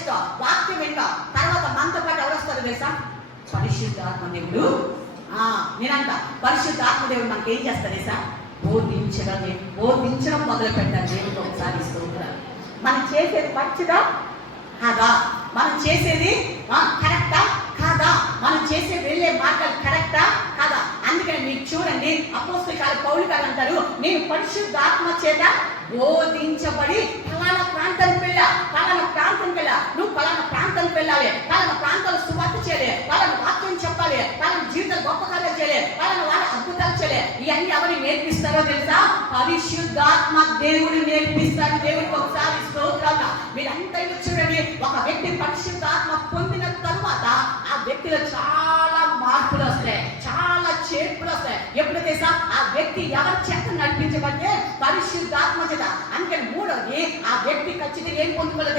చేస్తావు, వాక్యం వింటావు, తర్వాత మనతో పాటు ఎవరు వస్తారు తెలుసా? పరిశుద్ధాత్మ దేవుడు. నేనంట పరిశుద్ధాత్మ దేవుడు మనకి ఏం చేస్తారు తెలుసా? బోధించడం మొదలు పెట్టాలి. దేవుడికి ఒకసారి స్తోత్రాలు. మనం చేసేది మంచిదా కాదా? మనం చేసేది కరెక్టా కాదా? మనం చేసే వెళ్ళే మార్గాలు కరెక్టా కాదా? అందుకని మీరు చూడండి, అపోస్తలుడైన పౌలు గారు అంటారు, నేను పరిశుద్ధాత్మ చేత బోధించబడి పలానా ప్రాంతానికి వెళ్ళా, పలానా ప్రాంతానికి వెళ్ళా. నువ్వు పలానా ప్రాంతానికి వెళ్ళాలి, పలానా ప్రాంతాలు సువార్త చేయాలి, పలానా వాక్యం చెప్పాలి, పలానా జీవితం గొప్ప కార్యాలు చేయాలి, పలానా వారి అద్భుతాలు చేయాలి. ఇవన్నీ ఎవరు నేర్పిస్తారో తెలుసా? పరిశుద్ధాత్మ దేవుడు నేర్పిస్తాడు. దేవుడికి ఒకసారి స్తోత్రాలు. మీరంతా చూడండి, ఒక వ్యక్తి పరిశుద్ధాత్మ పొందిన తరువాత ఆ వ్యక్తిలో చాలా మార్పులు వస్తాయి, చాలా చేర్పులు వస్తాయి. ఎప్పుడు తెలుసా? ఆ వ్యక్తి ఎవరి చేత నడిపించబడితే పరిశుద్ధాత్మ చేత. అందుకని మూడోది, ఆ వ్యక్తి ఖచ్చితంగా ఏం పొందుకోలేదు